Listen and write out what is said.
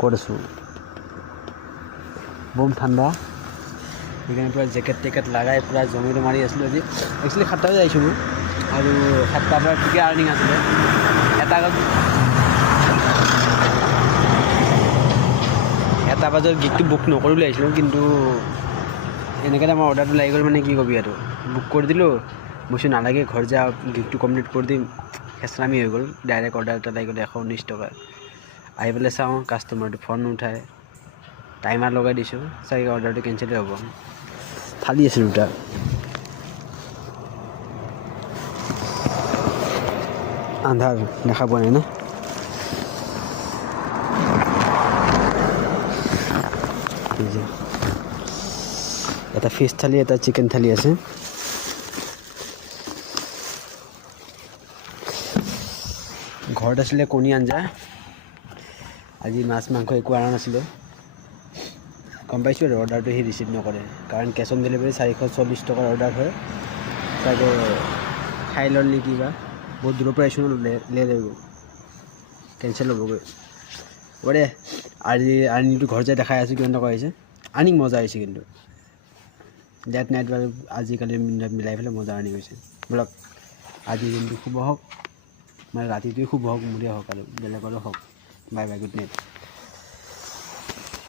ক'ত আছোঁ বম ঠাণ্ডা সেইকাৰণে পূৰা জেকেট টেকেট লগাই পূৰা জমিটো মাৰি আছিলোঁ আজি একচুৱেলি 7টা বজাত আহিছোঁ মই আৰু 7টাৰ পৰা ঠিকে আৰ্নিং আছিলে এটা বজাত গিগটো বুক নকৰি বুলি আহিছিলোঁ কিন্তু এনেকৈ আমাৰ অৰ্ডাৰটো লাগি গ'ল মানে কি ক'বি আৰু বুক কৰি দিলোঁ বস্তু নালাগে ঘৰ যা গিগটো কমপ্লিট কৰি দিম হেচৰামি হৈ গ'ল ডাইৰেক্ট অৰ্ডাৰ এটা লাগি গ'ল 119 টকা আহি পেলাই চাওঁ কাষ্টমাৰটো ফোন নুঠায় টাইমাৰ লগাই দিছোঁ চাগে অৰ্ডাৰটো কেঞ্চেলেই হ'ব থালি আছে দুটা আন্ধাৰ দেখা পোৱা নাই না এটা ফিছ থালি এটা চিকেন থালি আছে ঘৰত আছিলে কণী আঞ্জা আজি মাছ মাংস একো অনা নাছিলোঁ গম পাইছোঁ আৰু অৰ্ডাৰটো সি ৰিচিভ নকৰে কাৰণ কেছ অন ডেলিভাৰী 440 টকাৰ অৰ্ডাৰ হয় চাগে খাই ল'ল নেকি বা বহুত দূৰৰ পৰা আহিছোঁ লৈ কেঞ্চেল হ'বগৈ হ'ব দে আজি আৰ্নিংটো ঘৰত যাই দেখাই আছোঁ কিমান টকা আহিছে আৰ্নিং মজা আহিছে কিন্তু ডেট নাইট বাৰু আজিকালি মিলাই পেলাই মজা আৰ্নিং হৈছে ব'লক আজি দিনটো শুভ হওক মানে ৰাতিটোৱে শুভ হওক মোৰে হওক আৰু বেলেগৰো হওক বাই বাই গুড নাইট